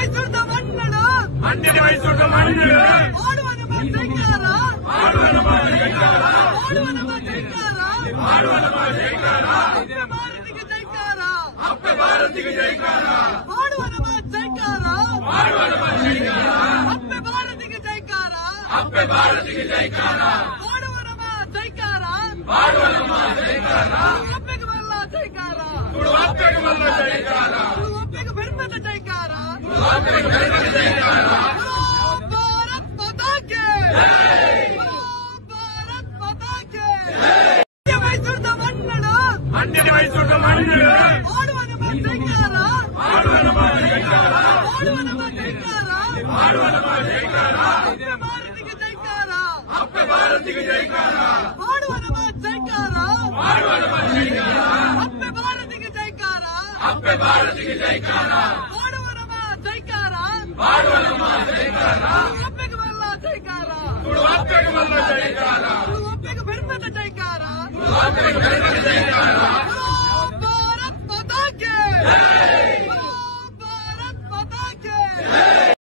ಮೈಸೂರದ ಮನ್ನಡ ಮಂಡ್ಯದ ಮೈಸೂರದ ಮನ್ನಡ ಆಡುವ ನಮ್ಮ ಜೈಕಾರ ಆಡುವ ನಮ್ಮ ಜೈಕಾರ ಆಡುವ ನಮ್ಮ ಜೈಕಾರ ಆಡುವ ನಮ್ಮ ಜೈಕಾರ ಭಾರತಿಗೆ ಜೈಕಾರ ಅಪ್ಪೆ ಭಾರತಿಗೆ ಜೈಕಾರ ಆಡುವ ನಮ್ಮ ಜೈಕಾರ ಆಡುವ ನಮ್ಮ ಜೈಕಾರ ಅಪ್ಪೆ ಭಾರತಿಗೆ ಜೈಕಾರ ಅಪ್ಪೆ ಭಾರತಿಗೆ ಜೈಕಾರ ಆಡುವ ನಮ್ಮ ಜೈಕಾರ ಆಡುವ ನಮ್ಮ ಜೈಕಾರ ಅಪ್ಪೆಗೆ ಬಲ್ಲ ಜೈಕಾರ ತುಳು ಅಪ್ಪೆಗೆ ಬಲ್ಲ ಜೈಕಾರ ಅಪ್ಪೆಗೆ ಬೆರ್ಮದ ಜೈಕಾರ ಅಪ್ಪೆಗೆ ಬೆರ್ಮದ ಜೈಕಾರ ಭಾರತ್ ಮಾತಾ ಕೇ ಭಾರತ್ ಮಾತಾ ಕೇ ಮೈಸೂರದ ಮನ್ನಡ ಮಂಡ್ಯದ ಮೈಸೂರದ ಮನ್ನಡ ಆಡುವ ನಮ್ಮ ಜೈಕಾರ ಆಡುವ ನಮ್ಮ ಜೈಕಾರ ಆಡುವ ನಮ್ಮ ಜೈಕಾರ ಆಡುವ ನಮ್ಮ ಜೈಕಾರ ಅಪ್ಪೆ ಭಾರತಿಗೆ ಜೈಕಾರ ಅಪ್ಪೆ ಭಾರತಿಗೆ ಜೈಕಾರ ಆಡುವ ನಮ್ಮ ಜೈಕಾರ ಆಡುವ ನಮ್ಮ ಜೈಕಾರ ಅಪ್ಪೆ ಭಾರತಿಗೆ ಜೈಕಾರ ಅಪ್ಪೆ ಭಾರತಿಗೆ ಜೈಕಾರ ಆಡುವ ನಮ್ಮ ಜೈಕಾರ ಆಡುವ ನಮ್ಮ ಜೈಕಾರ ಅಪ್ಪೆಗೆ ಬಲ್ಲ ಜೈಕಾರ ತುಳು ಅಪ್ಪೆಗೆ ಬಲ್ಲ ಜೈಕಾರ ಅಪ್ಪೆಗೆ ಬೆರ್ಮದ ಜೈಕಾರ ಅಪ್ಪೆಗೆ ಬೆರ್ಮದ